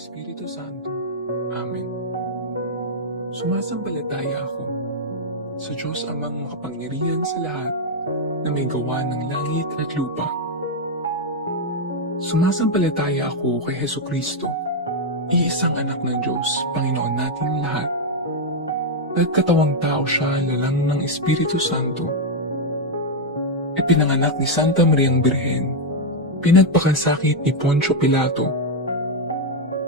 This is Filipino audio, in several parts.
Espiritu Santo. Amen. Sumasampalataya ako sa Diyos Amang makapangyarihan sa lahat na may gawa ng langit at lupa. Sumasampalataya ako kay Hesukristo, iisang anak ng Diyos, Panginoon nating lahat. Nagkatawang tao siya lalang ng Espiritu Santo. Ipinanganak ni Santa Mariang Birhen, pinagpakasakit ni Poncio Pilato,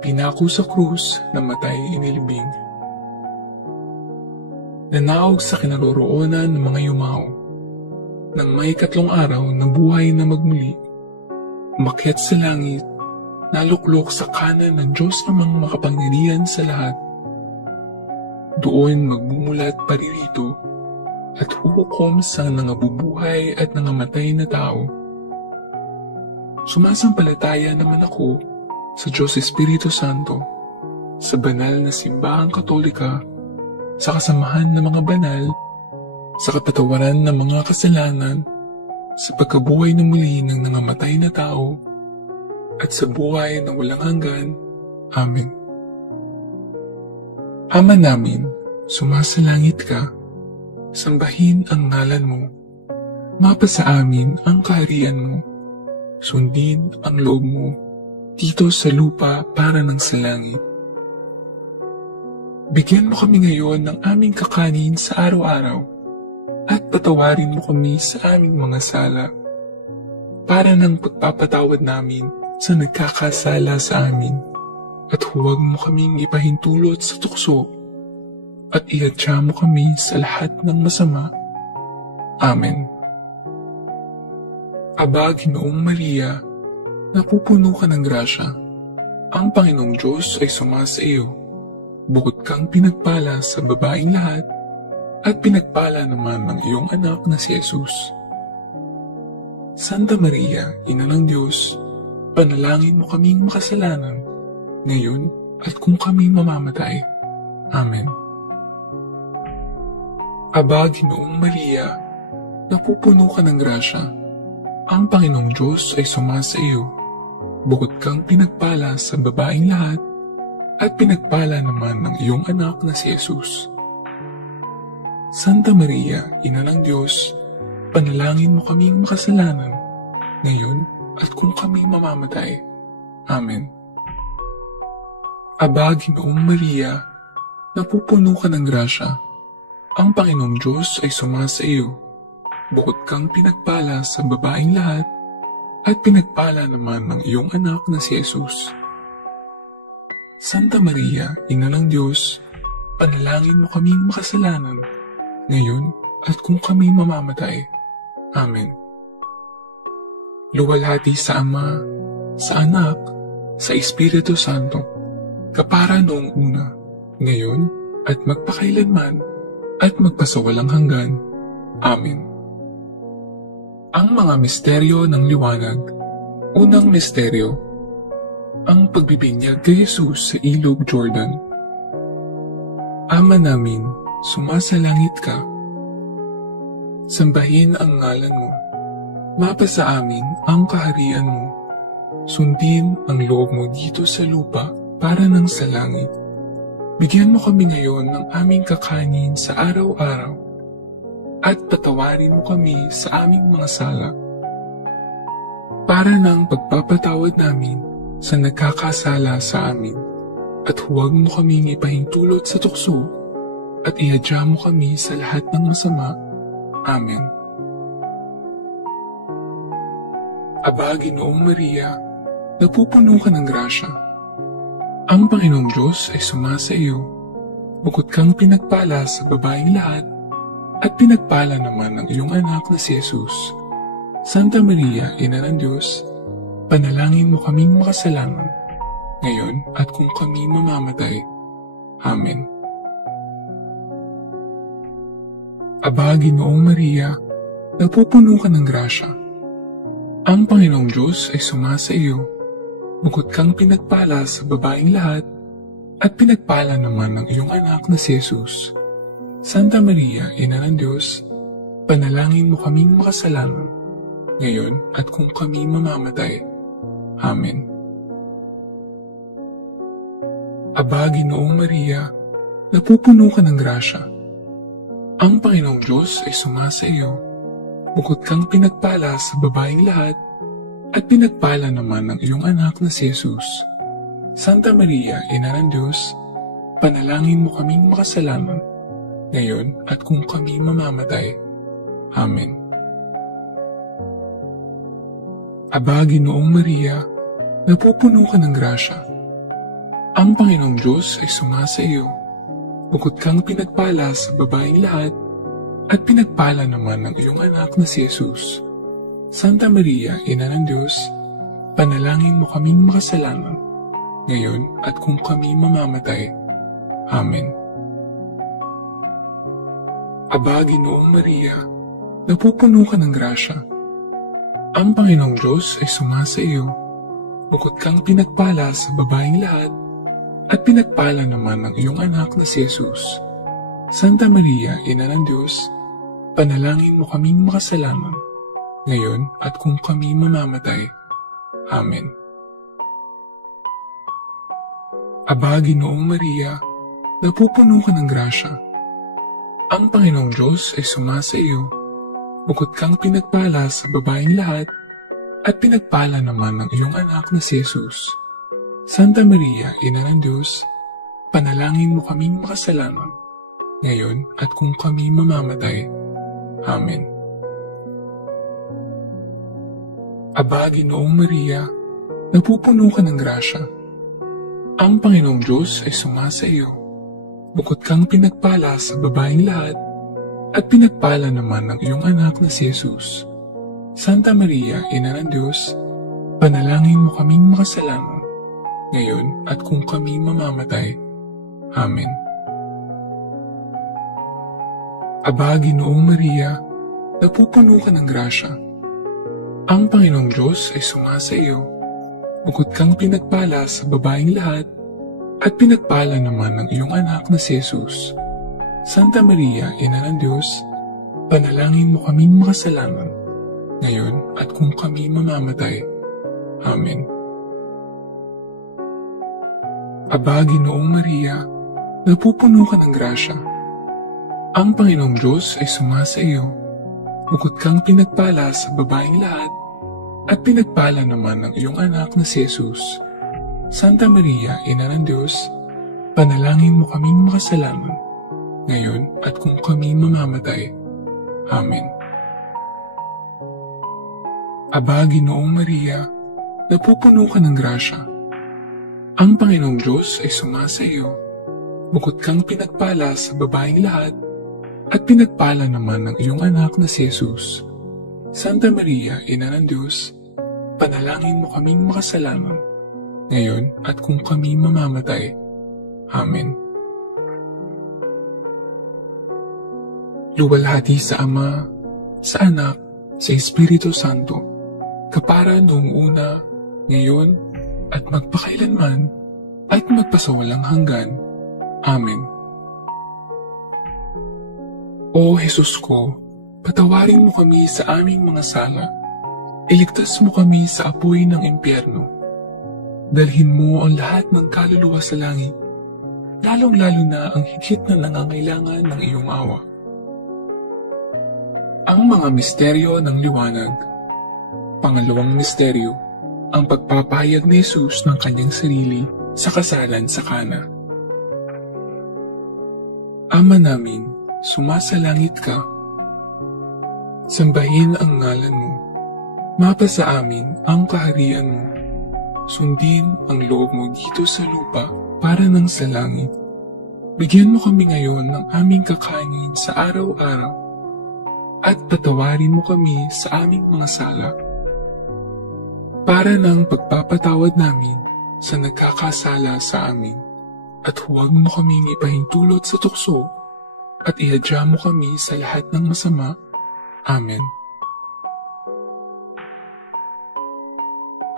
pinako sa krus, namatay inilibing. Nanaog sa kinaroroonan ng mga yumao, nang may 3 araw na buhay na magmuli, umakyat sa langit, naluklok sa kanan ng Diyos Amang makapangyarihan sa lahat. Doon magmumulat paririto at huhukom sa nangabubuhay at nangamatay na tao. Sumasampalataya naman ako sa Diyos Espiritu Santo, sa banal na simbahang Katolika, sa kasamahan ng mga banal, sa kapatawaran ng mga kasalanan, sa pagkabuhay na muli ng nangamatay na tao, at sa buhay na walang hanggan. Amen. Ama namin, sumasalangit ka, sambahin ang ngalan mo, mapasa amin ang kaharian mo, sundin ang loob mo, dito sa lupa para ng sa langit. Bigyan mo kami ngayon ng aming kakanin sa araw-araw, at patawarin mo kami sa aming mga sala, para ng pagpapatawad namin sa nagkakasala sa amin, at huwag mo kaming ipahintulot sa tukso, at ihadya mo kami sa lahat ng masama. Amen. Aba, Ginoong Maria, napupuno ka ng grasya. Ang Panginoong Diyos ay sumasa iyo. Bukod kang pinagpala sa babaeng lahat, at pinagpala naman ng iyong anak na si Jesus. Santa Maria, Ina ng Diyos, panalangin mo kaming makasalanan, ngayon at kung kami mamamatay. Amen. Aba, Ginoong Maria, napupuno ka ng grasya. Ang Panginoong Diyos ay sumasa iyo. Bukod kang pinagpala sa babaeng lahat, at pinagpala naman ng iyong anak na si Jesus. Santa Maria, Ina ng Diyos, panalangin mo kaming makasalanan, ngayon at kung kami mamamatay. Amen. Aba, Ginoong Maria, napupuno ka ng grasya. Ang Panginoong Diyos ay sumasa iyo. Bukod kang pinagpala sa babaeng lahat, at pinagpala naman ng iyong anak na si Jesus. Santa Maria, Ina ng Diyos, panalangin mo kaming makasalanan, ngayon at kung kami mamamatay. Amen. Luwalhati sa Ama, sa Anak, sa Espiritu Santo, kapara noong una, ngayon at magpakailanman, at magpasawalang hanggan. Amen. Ang mga misteryo ng liwanag. Unang misteryo, ang pagbibinyag kay Jesus sa ilog Jordan. Ama namin, sumasalangit ka. Sambahin ang ngalan mo. Mapasa amin ang kaharian mo. Sundin ang loob mo dito sa lupa para ng sa langit. Bigyan mo kami ngayon ng aming kakanin sa araw-araw, at patawarin mo kami sa aming mga sala, para ng pagpapatawad namin sa nagkakasala sa amin, at huwag mo kaming ipahintulot sa tukso, at ihadya mo kami sa lahat ng masama. Amen. Aba, Ginoong Maria, napupuno ka ng grasya. Ang Panginoong Diyos ay sumasa iyo. Bukod kang pinagpala sa babaeng lahat, at pinagpala naman ng iyong anak na si Jesus. Santa Maria, Ina ng Diyos, panalangin mo kaming makasalanan, ngayon at kung kami mamamatay. Amen. Aba, Ginoong Maria, napupuno ka ng grasya. Ang Panginoong Diyos ay sumasa iyo. Bukod kang pinagpala sa babaeng lahat, at pinagpala naman ng iyong anak na si Jesus. Santa Maria, Ina ng Diyos, panalangin mo kaming makasalanan, ngayon at kung kami mamamatay. Amen. Aba, Ginoong Maria, napupuno ka ng grasya. Ang Panginoong Diyos ay sumasa iyo. Bukod kang pinagpala sa babaeng lahat, at pinagpala naman ng iyong anak na si Jesus. Santa Maria, Ina ng Diyos, panalangin mo kaming makasalanan, ngayon at kung kami mamamatay. Amen. Aba, Ginoong Maria, napupuno ka ng grasya. Ang Panginoong Diyos ay sumasa iyo. Bukod kang pinagpala sa babaeng lahat, at pinagpala naman ng iyong anak na si Jesus. Santa Maria, Ina ng Diyos, panalangin mo kaming makasalanan, ngayon at kung kami mamamatay. Amen. Aba, Ginoong Maria, napupuno ka ng grasya. Ang Panginoong Diyos ay sumasa iyo. Bukod kang pinagpala sa babaeng lahat, at pinagpala naman ng iyong anak na si Jesus. Santa Maria, Ina ng Diyos, panalangin mo kaming makasalanan, ngayon at kung kami mamamatay. Amen. Aba, Ginoong Maria, napupuno ka ng grasya. Ang Panginoong Diyos ay sumasa iyo. Bukod kang pinagpala sa babaeng lahat, at pinagpala naman ng iyong anak na si Jesus. Santa Maria, Ina ng Diyos, panalangin mo kaming makasalanan, ngayon at kung kami mamamatay. Amen. Aba, Ginoong Maria, napupuno ka ng grasya. Ang Panginoong Diyos ay sumasa iyo. Bukod kang pinagpala sa babaeng lahat, at pinagpala naman ng iyong anak na si Jesus. Santa Maria, Ina ng Diyos, panalangin mo kaming makasalanan, ngayon at kung kami mamamatay. Amen. Aba, Ginoong Maria, napupuno ka ng grasya. Ang Panginoong Diyos ay sumasa iyo. Bukod kang pinagpala sa babaeng lahat, at pinagpala naman ng iyong anak na si Jesus. Santa Maria, Ina ng Diyos, panalangin mo kaming makasalanan, ngayon at kung kami mamamatay. Amen. Aba, Ginoong Maria, napupuno ka ng grasya. Ang Panginoong Diyos ay sumasa iyo. Bukod kang pinagpala sa babaeng lahat, at pinagpala naman ng iyong anak na si Jesus. Santa Maria, Ina ng Diyos, panalangin mo kaming makasalanan, ngayon at kung kami mamamatay. Amen. Aba, Ginoong Maria, napupuno ka ng grasya. Ang Panginoong Diyos ay sumasa iyo. Bukod kang pinagpala sa babaeng lahat, at pinagpala naman ng iyong anak na si Jesus. Santa Maria, Ina ng Diyos, panalangin mo kaming makasalanan, ngayon at kung kami mamamatay. Amen. Luwalhati sa Ama, sa Anak, sa Espiritu Santo, kapara noong una, ngayon, at magpakailanman, at magpasawalang hanggan. Amen. O Jesus ko, patawarin mo kami sa aming mga sala, iligtas mo kami sa apoy ng impyerno. Dalhin mo ang lahat ng kaluluwa sa langit, lalong-lalo na ang higit na nangangailangan ng iyong awa. Ang mga misteryo ng liwanag. Pangalawang misteryo, ang pagpapahayag ni Jesus ng kanyang sarili sa kasalan sa Kana. Ama namin, sumasalangit ka. Sambahin ang ngalan mo. Mapasa amin ang kaharian mo. Sundin ang loob mo dito sa lupa para ng sa langit. Bigyan mo kami ngayon ng aming kakainin sa araw-araw at patawarin mo kami sa aming mga sala para ng pagpapatawad namin sa nagkakasala sa amin, at huwag mo kaming ipahintulot sa tukso at ihadya mo kami sa lahat ng masama. Amen.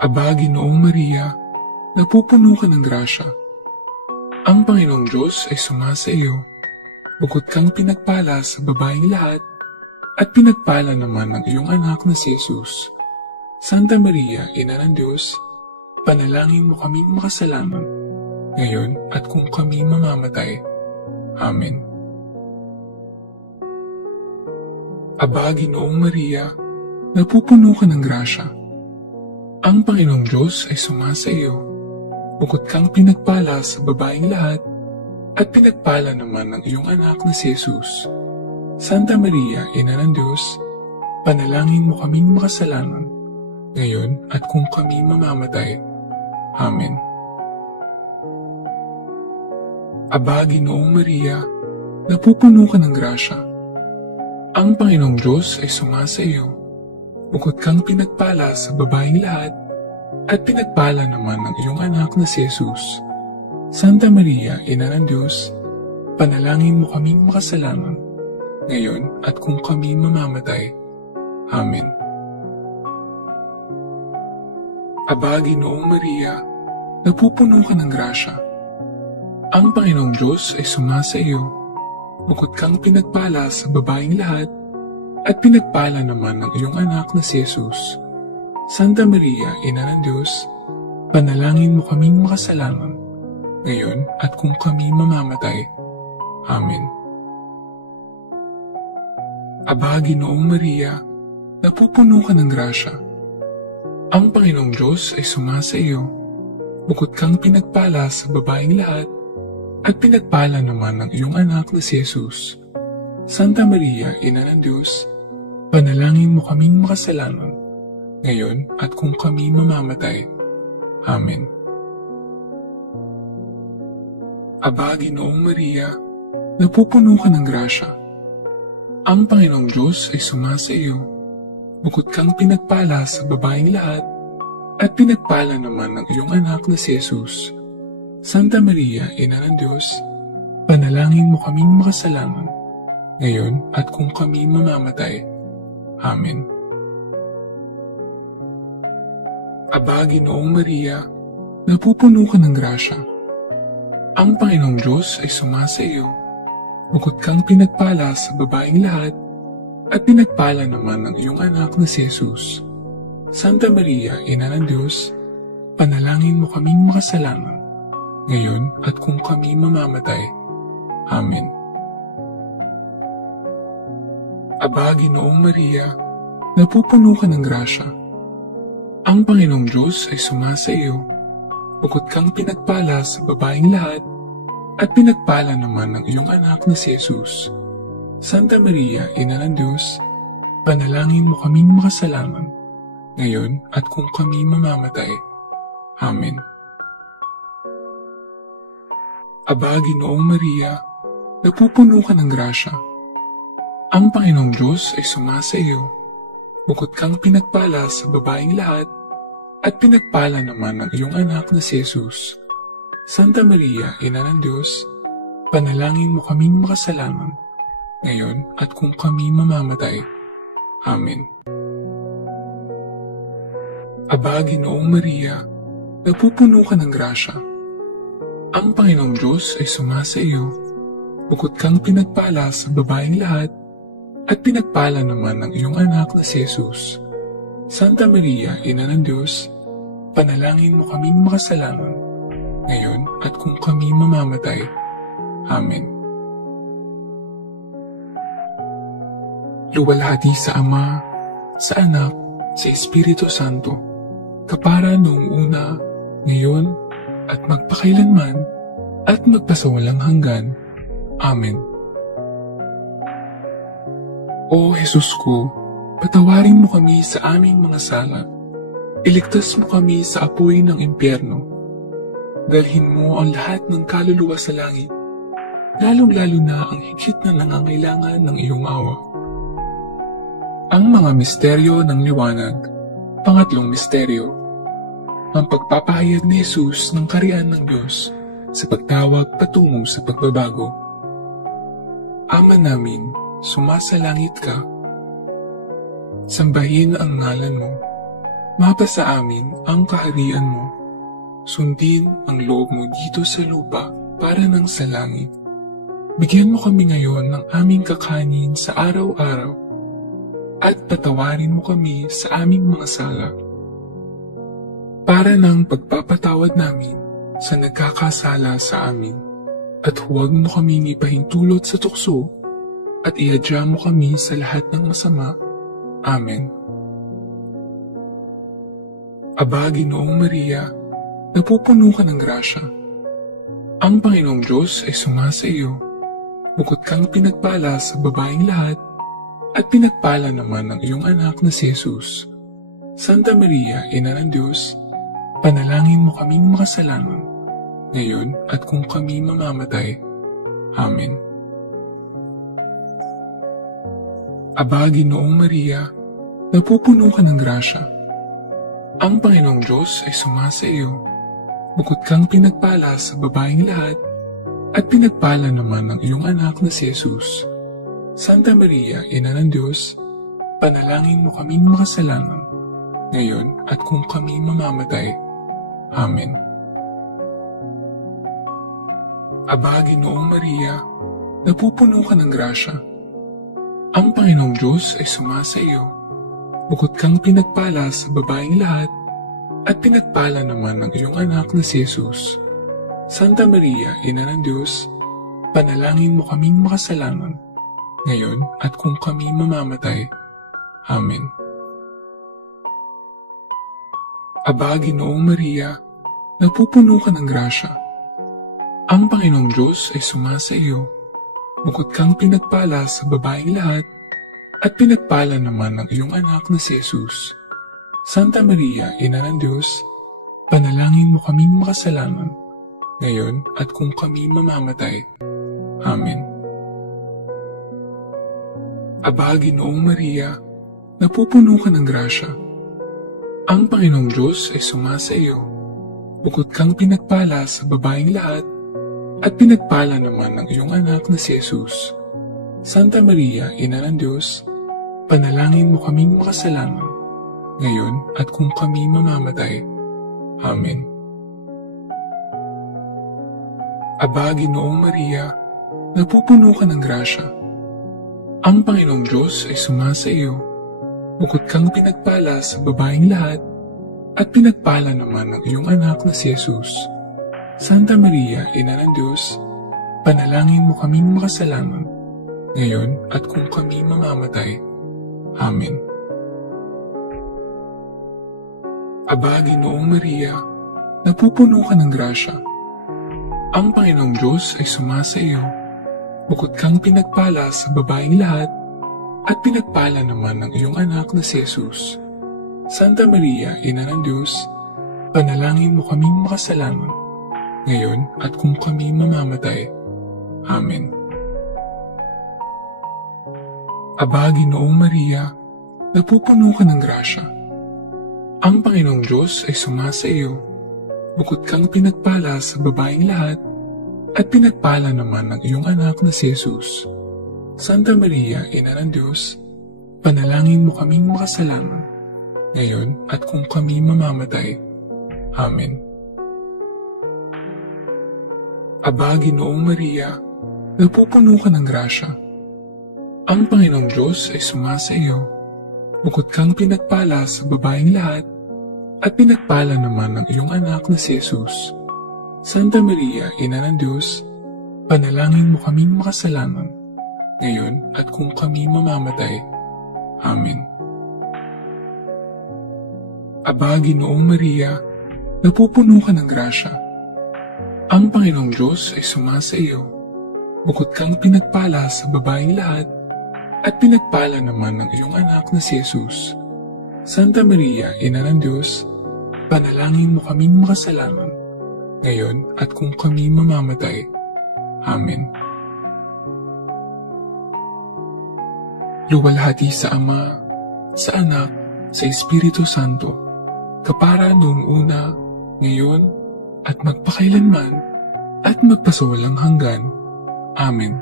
Aba, Ginoong Maria, napupuno ka ng grasya. Ang Panginoong Diyos ay sumasa iyo. Bukod kang pinagpala sa babaeng lahat, at pinagpala naman ng iyong anak na si Jesus. Santa Maria, Ina ng Diyos, panalangin mo kaming makasalanan, ngayon at kung kami mamamatay. Amen. Aba, Ginoong Maria, napupuno ka ng grasya. Ang Panginoong Diyos ay sumasa iyo. Bukod kang pinagpala sa babaeng lahat, at pinagpala naman ng iyong anak na si Jesus. Santa Maria, Ina ng Diyos, panalangin mo kaming makasalanan, ngayon at kung kami mamamatay. Amen. Aba, Ginoong Maria, napupuno ka ng grasya. Ang Panginoong Diyos ay sumasa iyo. Bukod kang pinagpala sa babaeng lahat, at pinagpala naman ng iyong anak na si Jesus. Santa Maria, Ina ng Diyos, panalangin mo kaming makasalanan, ngayon at kung kami mamamatay. Amen. Aba, Ginoong Maria, napupuno ka ng grasya. Ang Panginoong Diyos ay sumasa iyo. Bukod kang pinagpala sa babaeng lahat, at pinagpala naman ng iyong anak na si Jesus. Santa Maria, Ina ng Diyos, panalangin mo kaming makasalanan, ngayon at kung kami mamamatay. Amen. Aba, Ginoong Maria, napupuno ka ng grasya. Ang Panginoong Diyos ay sumasa iyo. Bukod kang pinagpala sa babaeng lahat, at pinagpala naman ng iyong anak na si Jesus. Santa Maria, Ina ng Diyos, panalangin mo kaming makasalanan, ngayon at kung kami mamamatay. Amen. Aba, Ginoong Maria, napupuno ka ng grasya. Ang Panginoong Diyos ay sumasa iyo. Bukod kang pinagpala sa babaeng lahat, at pinagpala naman ng iyong anak na si Jesus. Santa Maria, Ina ng Diyos, panalangin mo kaming makasalanan, ngayon at kung kami mamamatay. Amen. Aba, Ginoong Maria, napupuno ka ng grasya. Ang Panginoong Diyos ay sumasa iyo. Bukod kang pinagpala sa babaeng lahat, at pinagpala naman ng iyong anak na si Jesus. Santa Maria, Ina ng Diyos, panalangin mo kaming makasalanan, ngayon at kung kami mamamatay. Amen. Aba, Ginoong Maria, napupuno ka ng grasya. Ang Panginoong Diyos ay sumasa iyo. Bukod kang pinagpala sa babaeng lahat, at pinagpala naman ng iyong anak na si Jesus. Santa Maria, Ina ng Diyos, panalangin mo kaming makasalanan, ngayon at kung kami mamamatay. Amen. Aba, Ginoong Maria, napupuno ka ng grasya. Ang Panginoong Diyos ay sumasa iyo. Bukod kang pinagpala sa babaeng lahat, at pinagpala naman ng iyong anak na si Jesus. Santa Maria, Ina ng Diyos, panalangin mo kaming makasalanan, ngayon at kung kami mamamatay. Amen. Aba, Ginoong Maria, napupuno ka ng grasya. Ang Panginoong Diyos ay sumasa iyo. Bukod kang pinagpala sa babaeng lahat, at pinagpala naman ng iyong anak na si Jesus. Santa Maria, Ina ng Diyos, panalangin mo kaming makasalanan, ngayon at kung kami mamamatay. Amen. Luwalhati sa Ama, sa Anak, sa Espiritu Santo, kapara noong una, ngayon, at magpakailanman, at magpasawalang hanggan. Amen. O Jesus ko, patawarin mo kami sa aming mga sala. Iligtas mo kami sa apoy ng impyerno. Dalhin mo ang lahat ng kaluluwa sa langit, lalong-lalo na ang higit na nangangailangan ng iyong awa. Ang mga misteryo ng liwanag. Pangatlong misteryo, ang pagpapahayag ni Jesus ng kaharian ng Diyos sa pagtawag patungo sa pagbabago. Ama namin, sumasalangit ka. Sambahin ang ngalan mo. Mapasa amin ang kaharian mo. Sundin ang loob mo dito sa lupa para ng sa langit. Bigyan mo kami ngayon ng aming kakanin sa araw-araw at patawarin mo kami sa aming mga sala para ng pagpapatawad namin sa nagkakasala sa amin, at huwag mo kaming ipahintulot sa tukso, at iadya mo kami sa lahat ng masama. Amen. Aba, Ginoong Maria, napupuno ka ng grasya. Ang Panginoong Diyos ay sumasa iyo. Bukod kang pinagpala sa babaeng lahat, at pinagpala naman ng iyong anak na si Jesus. Santa Maria, Ina ng Diyos, panalangin mo kaming makasalanan, ngayon at kung kami mamamatay. Amen. Aba, Ginoong Maria, napupuno ka ng grasya. Ang Panginoong Diyos ay sumasa iyo. Bukod kang pinagpala sa babaeng lahat, at pinagpala naman ng iyong anak na si Jesus. Santa Maria, Ina ng Diyos, panalangin mo kaming makasalanan, ngayon at kung kami mamamatay. Amen. Aba, Ginoong Maria, napupuno ka ng grasya. Ang Panginoong Diyos ay sumasa iyo. Bukod kang pinagpala sa babaeng lahat, at pinagpala naman ng iyong anak na si Jesus. Santa Maria, Ina ng Diyos, panalangin mo kaming makasalanan, ngayon at kung kami mamamatay. Amen. Aba, Ginoong Maria, napupuno ka ng grasya. Ang Panginoong Diyos ay sumasa iyo. Bukod kang pinagpala sa babaeng lahat, at pinagpala naman ng iyong anak na si Jesus. Santa Maria, Ina ng Diyos, panalangin mo kaming makasalanan, ngayon at kung kami mamamatay. Amen. Aba, Ginoong Maria, napupuno ka ng grasya. Ang Panginoong Diyos ay sumasa iyo. Bukod kang pinagpala sa babaeng lahat, at pinagpala naman ng iyong anak na si Jesus. Santa Maria, Ina ng Diyos, panalangin mo kaming makasalanan, ngayon at kung kami mamamatay. Amen. Aba, Ginoong Maria, napupuno ka ng grasya. Ang Panginoong Diyos ay sumasa iyo. Bukod kang pinagpala sa babaeng lahat, at pinagpala naman ng iyong anak na si Jesus. Santa Maria, Ina ng Diyos, panalangin mo kaming makasalanan, ngayon at kung kami mamamatay. Amen. Aba, Ginoong Maria, napupuno ka ng grasya. Ang Panginoong Diyos ay sumasa iyo. Bukod kang pinagpala sa babaeng lahat, at pinagpala naman ng iyong anak na si Jesus. Santa Maria, Ina ng Diyos, panalangin mo kaming makasalanan, ngayon at kung kami mamamatay. Amen. Aba, Ginoong Maria, napupuno ka ng grasya. Ang Panginoong Diyos ay sumasa iyo. Bukod kang pinagpala sa babaeng lahat, at pinagpala naman ng iyong anak na si Jesus. Santa Maria, Ina ng Diyos, panalangin mo kaming makasalanan, ngayon at kung kami mamamatay. Amen. Aba, Ginoong Maria, napupuno ka ng grasya. Ang Panginoong Diyos ay sumasa iyo. Bukod kang pinagpala sa babaeng lahat, at pinagpala naman ng iyong anak na si Jesus. Santa Maria, Ina ng Diyos, panalangin mo kaming makasalanan, ngayon at kung kami mamamatay. Amen. Aba, Ginoong Maria, napupuno ka ng grasya. Ang Panginoong Diyos ay sumasa iyo. Bukod kang pinagpala sa babaeng lahat, at pinagpala naman ng iyong anak na si Jesus. Santa Maria, Ina ng Diyos, panalangin mo kaming makasalanan, ngayon at kung kami mamamatay. Amen. Luwalhati sa Ama, sa Anak, sa Espiritu Santo, kapara noong una, ngayon, at magpakailanman, at magpasawalang hanggan. Amen.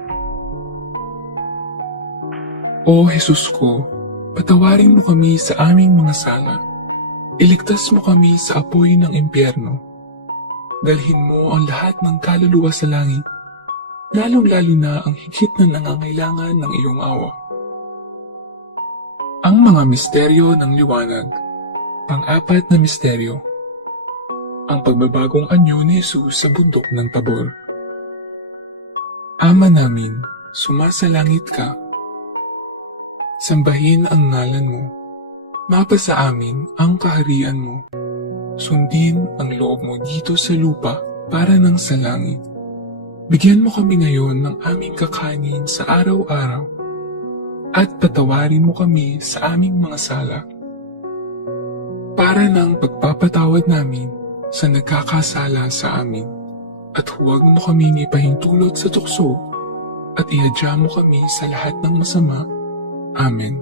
O Jesus ko, patawarin mo kami sa aming mga sala. Iligtas mo kami sa apoy ng impyerno. Dalhin mo ang lahat ng kaluluwa sa langit, lalong-lalo na ang higit na nangangailangan ng iyong awa. Ang mga misteryo ng liwanag. Pang-apat na misteryo. ang pagbabagong anyo ni Jesus sa bundok ng Tabor. Ama namin, sumasalangit ka. Sambahin ang ngalan mo. Mapasa amin ang kaharian mo. Sundin ang loob mo dito sa lupa para ng sa langit. Bigyan mo kami ngayon ng aming kakanin sa araw-araw at patawarin mo kami sa aming mga sala para ng pagpapatawad namin sa nagkakasala sa amin. At huwag mo kaming ipahintulot sa tukso at iadya mo kami sa lahat ng masama. Amen.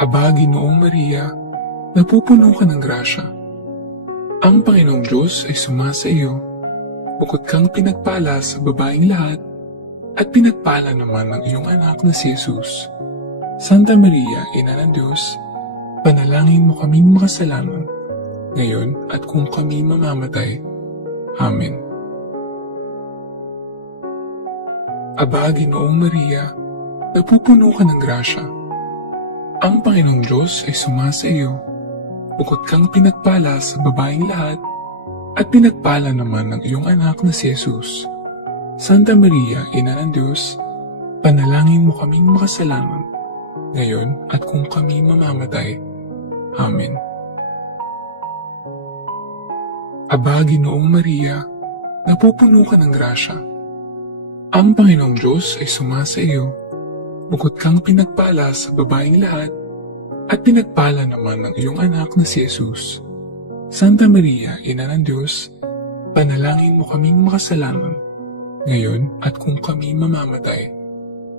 Aba, Ginoong Maria, napupuno ka ng grasya. Ang Panginoong Diyos ay sumasa iyo. Bukod kang pinagpala sa babaeng lahat, at pinagpala naman ng iyong anak na si Jesus. Santa Maria, Ina ng Diyos, panalangin mo kaming makasalanan, ngayon at kung kami mamamatay. Amen. Aba, Ginoong Maria, napupuno ka ng grasya. Ang Panginoong Diyos ay sumasa iyo. Bukod kang pinagpala sa babaeng lahat, at pinagpala naman ng iyong anak na si Jesus. Santa Maria, Ina ng Diyos, panalangin mo kaming makasalanan, ngayon at kung kami mamamatay. Amen. Aba, Ginoong Maria, napupuno ka ng grasya. Ang Panginoong Diyos ay sumasa iyo. Bukod kang pinagpala sa babaeng lahat, at pinagpala naman ng iyong anak na si Jesus. Santa Maria, Ina ng Diyos, panalangin mo kaming makasalanan, ngayon at kung kami mamamatay.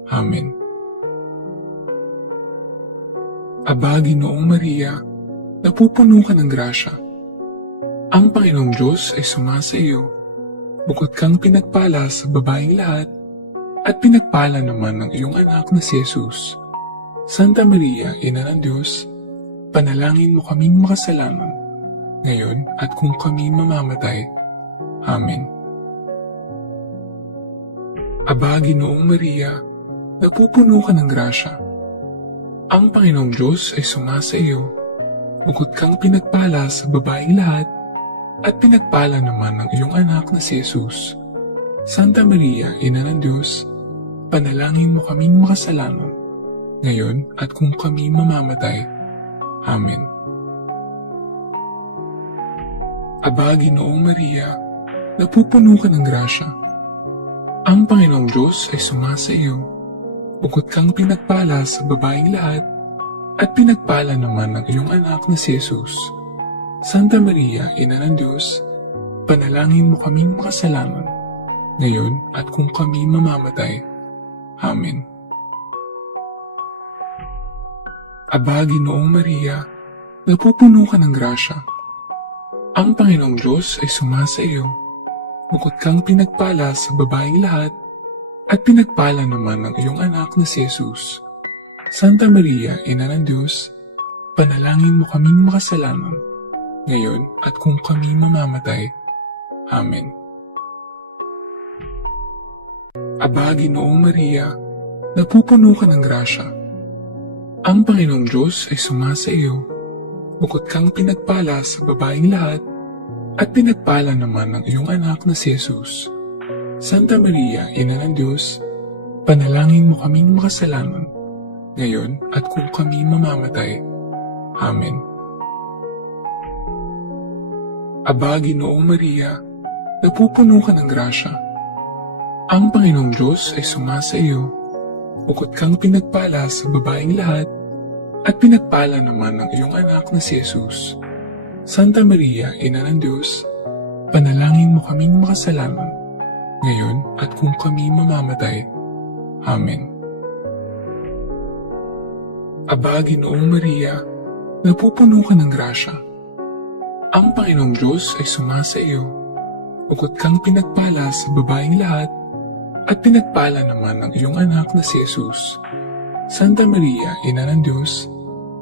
Amen. Aba, Ginoong Maria, napupuno ka ng grasya. Ang Panginoong Diyos ay sumasa iyo. Bukod kang pinagpala sa babaeng lahat, at pinagpala naman ng iyong anak na si Jesus. Santa Maria, Ina ng Diyos, panalangin mo kaming makasalanan, ngayon at kung kami mamamatay. Amen. Aba, Ginoong Maria, napupuno ka ng grasya. Ang Panginoong Diyos ay sumasa iyo. Bukod kang pinagpala sa babaeng lahat, at pinagpala naman ng iyong anak na si Jesus. Santa Maria, Ina ng Diyos, panalangin mo kaming makasalanan, ngayon at kung kami mamamatay. Amen. Aba, Ginoong Maria, napupuno ka ng grasya. Ang Panginoong Diyos ay sumasa iyo. Bukod kang pinagpala sa babaeng lahat, at pinagpala naman ng iyong anak na si Jesus. Santa Maria, Ina ng Diyos, panalangin mo kaming makasalanan, ngayon at kung kami mamamatay. Amen. Aba, Ginoong Maria, napupuno ka ng grasya. Ang Panginoong Diyos ay sumasa iyo. Bukod kang pinagpala sa babaeng lahat, at pinagpala naman ng iyong anak na si Jesus. Santa Maria, Ina ng Diyos, panalangin mo kaming makasalanan, ngayon at kung kami mamamatay. Amen. Aba, Ginoong Maria, napupuno ka ng grasya. Ang Panginoong Diyos ay sumasa iyo. Bukod kang pinagpala sa babaeng lahat, at pinagpala naman ng iyong anak na si Jesus. Santa Maria, Ina ng Diyos, panalangin mo kaming makasalanan, ngayon at kung kami mamamatay. Amen. Aba, Ginoong Maria, napupuno ka ng grasya. Ang Panginoong Diyos ay sumasa iyo. Bukod kang pinagpala sa babaeng lahat, at pinagpala naman ng iyong anak na si Jesus. Santa Maria, Ina ng Diyos, panalangin mo kaming makasalanan, ngayon at kung kami mamamatay. Amen. Aba, Ginoong Maria, napupuno ka ng grasya. Ang Panginoong Diyos ay sumasa iyo. Bukod kang pinagpala sa babaeng lahat, at pinagpala naman ng iyong anak na si Jesus. Santa Maria, Ina ng Diyos,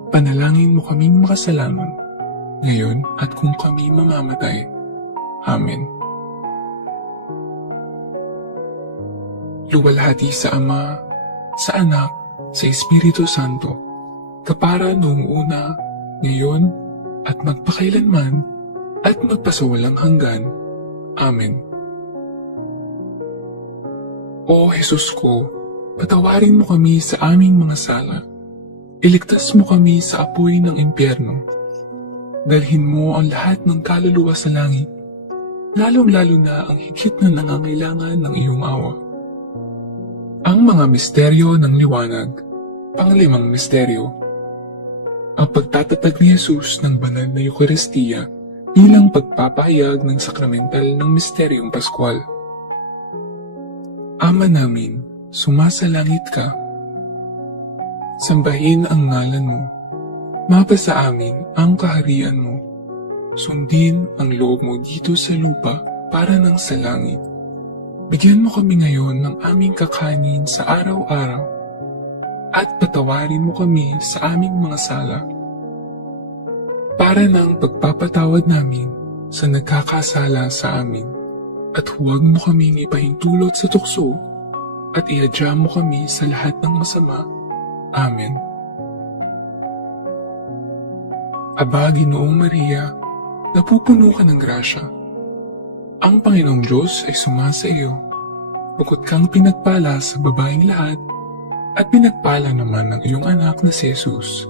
panalangin mo kaming makasalanan, ngayon at kung kami mamamatay. Amen. Luwalhati sa Ama, sa Anak, sa Espiritu Santo, kapara noong una, ngayon, at magpakailanman, at magpasawalang hanggan. Amen. O Jesus ko, patawarin mo kami sa aming mga sala. Iligtas mo kami sa apoy ng impyerno. Dalhin mo ang lahat ng kaluluwa sa langit, lalong-lalo na ang higit na nangangailangan ng iyong awa. Ang mga misteryo ng liwanag. Panglimang misteryo. Ang pagtatatag ni Jesus ng banal na Eucharistia bilang pagpapahayag ng sakramental ng misteryong Pascual. Ama namin, sumasalangit ka. Sambahin ang ngalan mo. Mapasa amin ang kaharian mo. Sundin ang loob mo dito sa lupa para ng sa langit. Bigyan mo kami ngayon ng aming kakanin sa araw-araw at patawarin mo kami sa aming mga sala para ng pagpapatawad namin sa nagkakasala sa amin. At huwag mo kaming ipahintulot sa tukso at iadya mo kami sa lahat ng masama. Amen. Aba, Ginoong Maria, napupuno ka ng grasya. Ang Panginoong Diyos ay sumasa iyo. Bukod kang pinagpala sa babaeng lahat, at pinagpala naman ng iyong anak na si Jesus.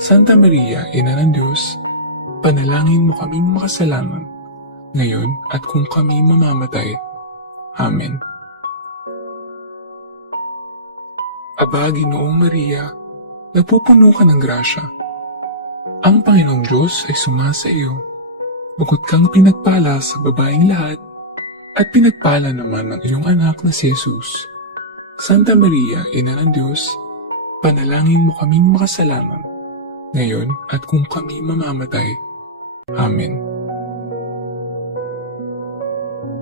Santa Maria, Ina ng Diyos, panalangin mo kaming makasalanan, ngayon at kung kami mamamatay. Amen. Aba, Ginoong Maria, napupuno ka ng grasya. Ang Panginoong Diyos ay sumasa iyo. Bukod kang pinagpala sa babaeng lahat, at pinagpala naman ng iyong anak na si Jesus. Santa Maria, Ina ng Diyos, panalangin mo kaming makasalanan, ngayon at kung kami mamamatay. Amen.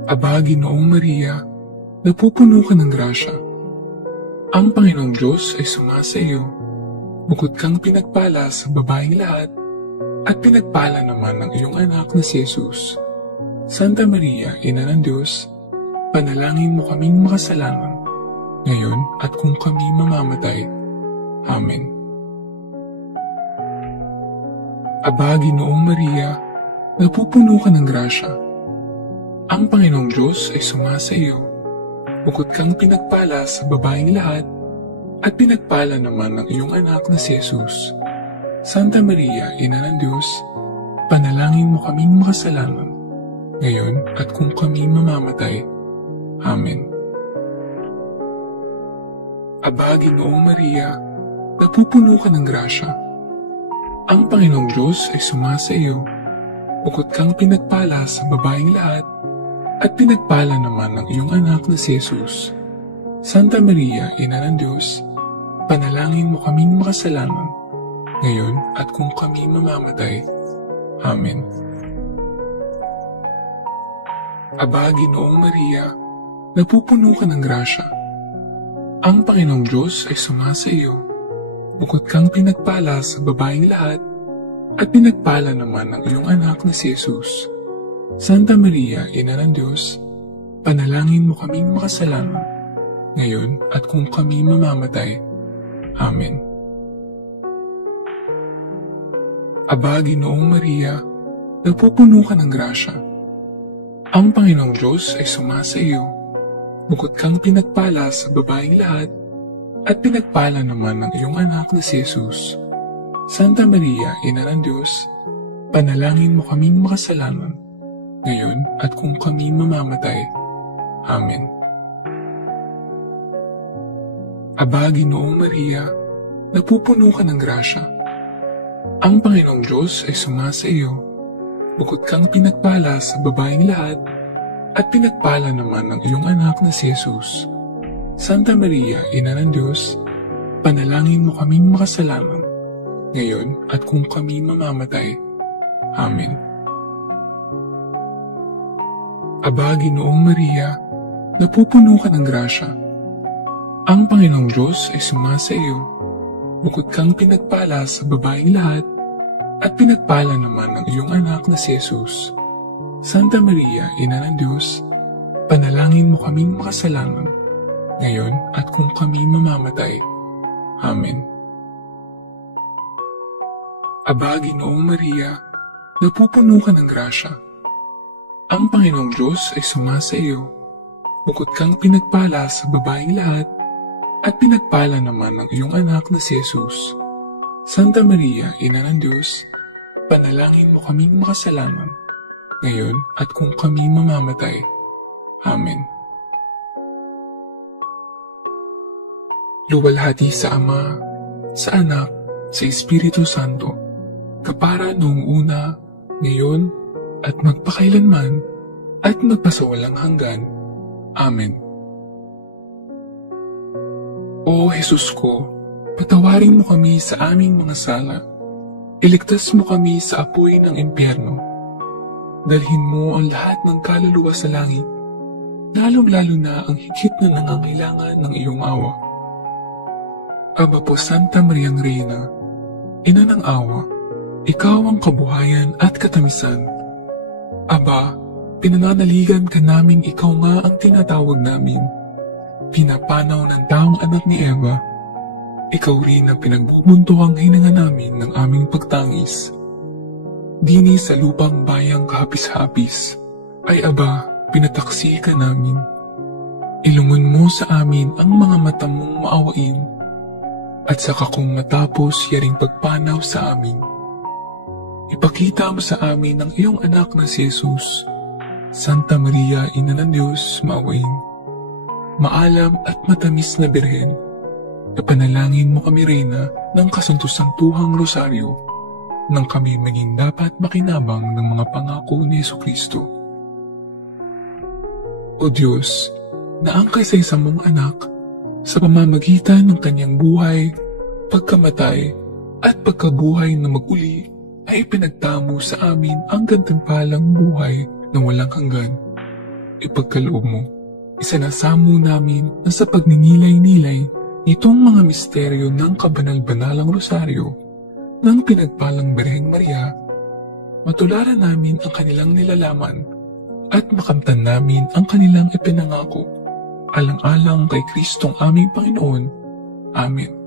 Aba, Ginoong Maria, napupuno ka ng grasya. Ang Panginoong Diyos ay sumasa iyo. Bukod kang pinagpala sa babaeng lahat, at pinagpala naman ng iyong anak na si Jesus. Santa Maria, Ina ng Diyos, panalangin mo kaming makasalanan, ngayon at kung kami mamamatay. Amen. Aba, Ginoong Maria, napupuno ka ng grasya. Ang Panginoong Diyos ay sumasa iyo. Bukod kang pinagpala sa babaeng lahat, at pinagpala naman ng iyong anak na si Jesus. Santa Maria, Ina ng Diyos, panalangin mo kaming makasalanan, ngayon at kung kami mamamatay. Amen. Aba, Ginoong Maria, napupuno ka ng grasya. Ang Panginoong Diyos ay sumasa iyo. Bukod kang pinagpala sa babaeng lahat, at pinagpala naman ng iyong anak na si Jesus. Santa Maria, Ina ng Diyos, panalangin mo kaming makasalanan, ngayon at kung kami mamamatay. Amen. Aba, Ginoong Maria, napupuno ka ng grasya. Ang Panginoong Diyos ay sumasa iyo. Bukod kang pinagpala sa babaeng lahat, at pinagpala naman ng iyong anak na si Jesus. Santa Maria, Ina ng Diyos, panalangin mo kaming makasalanan, ngayon at kung kami mamamatay. Amen. Aba, Ginoong Maria, napupuno ka ng grasya. Ang Panginoong Diyos ay sumasa iyo. Bukod kang pinagpala sa babaeng lahat, at pinagpala naman ng iyong anak na si Jesus. Santa Maria, Ina ng Diyos, panalangin mo kaming makasalanan, ngayon at kung kami mamamatay. Amen. Aba, Ginoong Maria, napupuno ka ng grasya. Ang Panginoong Diyos ay sumasa iyo. Bukod kang pinagpala sa babaeng lahat, at pinagpala naman ng iyong anak na si Jesus. Santa Maria, Ina ng Diyos, panalangin mo kaming makasalanan, ngayon at kung kami mamamatay. Amen. Aba, Ginoong Maria, napupuno ka ng grasya. Ang Panginoong Diyos ay sumasa iyo. Bukod kang pinagpala sa babaeng lahat, at pinagpala naman ng iyong anak na si Jesus. Santa Maria, Ina ng Diyos, panalangin mo kaming makasalanan, ngayon at kung kami mamamatay. Amen. Aba, Ginoong Maria, napupuno ka ng grasya. Ang Panginoong Diyos ay sumasa iyo. Bukod kang pinagpala sa babaeng lahat, at pinagpala naman ang iyong anak na si Jesus. Santa Maria, Ina ng Diyos, panalangin mo kaming makasalanan, ngayon at kung kami mamamatay. Amen. Luwalhati sa Ama, sa Anak, sa Espiritu Santo, kapara noong una, ngayon, at magpakailanman, at magpasawalang hanggan. Amen. O Jesus ko, patawarin mo kami sa aming mga sala. Iligtas mo kami sa apoy ng impyerno. Dalhin mo ang lahat ng kaluluwa sa langit, lalong-lalo na ang higit na nangangailangan ng iyong awa. Aba po Santa Mariang Reina, Ina ng awa, ikaw ang kabuhayan at katamisan. Aba, pinananaligan ka naming ikaw nga ang tinatawag namin. Pinapanaw ng taong anak ni Eva. Ikaw rin ang pinagbubuntuang hininga namin ng aming pagtangis. Dini sa lupang bayang kahapis-hapis, ay aba, pinataksi ka namin. Ilungon mo sa amin ang mga mata mong maawain, at saka kung matapos yaring pagpanaw sa amin. Ipakita mo sa amin ang iyong anak na si Jesus. Santa Maria, Ina ng Diyos, maawain. Maalam at matamis na Birhen, napanalangin mo kami, Reyna, ng kasanto-santuhang rosaryo, nang kami maging dapat makinabang ng mga pangako ni Jesucristo. O Diyos, na ang kaisa-isa mong anak, sa pamamagitan ng kanyang buhay, pagkamatay, at pagkabuhay na maguli, ay pinagtamo sa amin ang gantimpalang buhay na walang hanggan. Ipagkaloob mo, isinasamo namin na sa pagninilay-nilay itong mga misteryo ng kabanal-banalang rosaryo ng pinagpalang Birheng Maria, matularan namin ang kanilang nilalaman at makamtan namin ang kanilang ipinangako, alang-alang kay Kristong aming Panginoon. Amen.